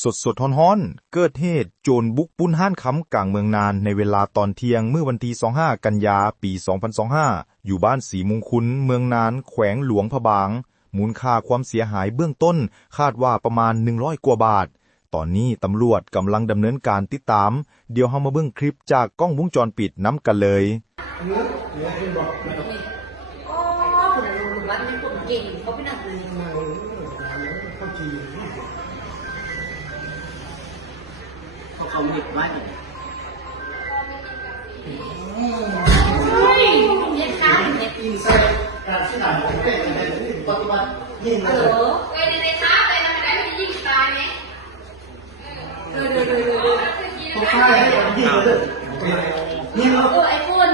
สดร้อนๆเกิดเหตุโจรบุกปุ้นห้านค้ำกลางเมืองนานในเวลาตอนเที่ยงเมื่อวันที่25กันยาปี 2025อยู่บ้านสีมงคุลเมืองนานแขวงหลวงพระบางมูลค่าความเสียหายเบื้องต้นคาดว่าประมาณ100กว่าบาทตอนนี้ตำรวจกำลังดำเนินการติดตามเดี๋ยวเฮามาเบิ่งคลิปจากกล้องวงจรปิดนำกันเลยอ๋อคนละลุงวัดนี่คนเก่งเขาเป็นนักเรียนมาเขาเห็นไว้เฮ้ยเด็กค้าเด็กอินไซด์การที่ไหนผมเป็นอะไรที่ปัจจุบันยิ่งเลยเด็กค้าไปทำอะไรที่ยิ่งตายไหมผมฆ่าให้คนยิ่งเลยยิ่งแล้วไอ้คน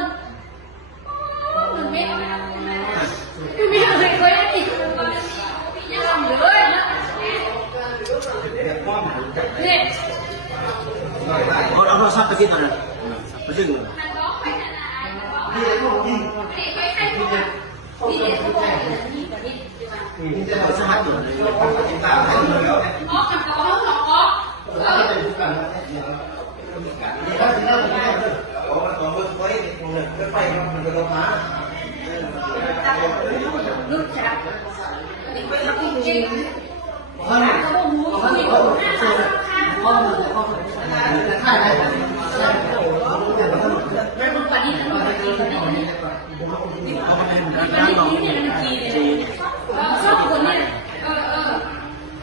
มันไม่เคยได้ติดยังทำเลยนะเนี่ยเอาโทรศัพท์ไปที่ตอนนั้นไปดึงเลยสมัครอยู่เลยอ๋อทำกับเขาหรอลูกชักจริงเขาบอกมูเขาบอกพ่อถ่ายได้ไม่ต้องปฏิบัติไม่ต้องปฏิบัติชอบคนเนี่ย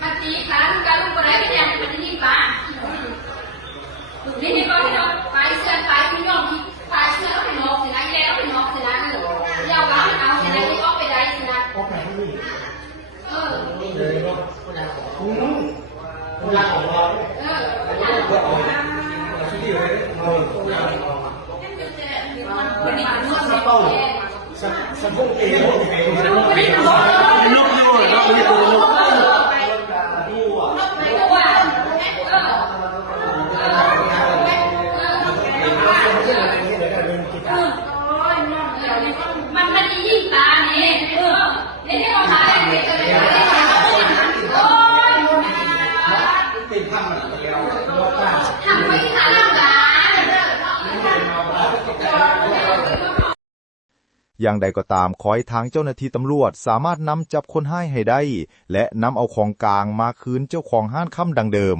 ปฏิบัติการลูกอะไรที่ยังปฏิบัตินี่ก็ที่เราไปเชื่อไปที่ยอมที่ไปเชื่อไปนอกสินะแล้วไปนอกสินะยาวบ้านเอาสินะที่ออกไปได้สินะสังคมเองนกยูนกยูมันไม่ได้ยิ่งตาเนี่ยนี่ที่เราถ่ายทำไว้ที่ทางล่างกันอย่างใดก็ตามขอให้ทางเจ้าหน้าที่ตำรวจสามารถนำจับคนร้ายให้ได้และนำเอาของกลางมาคืนเจ้าของห้านค้ำดังเดิม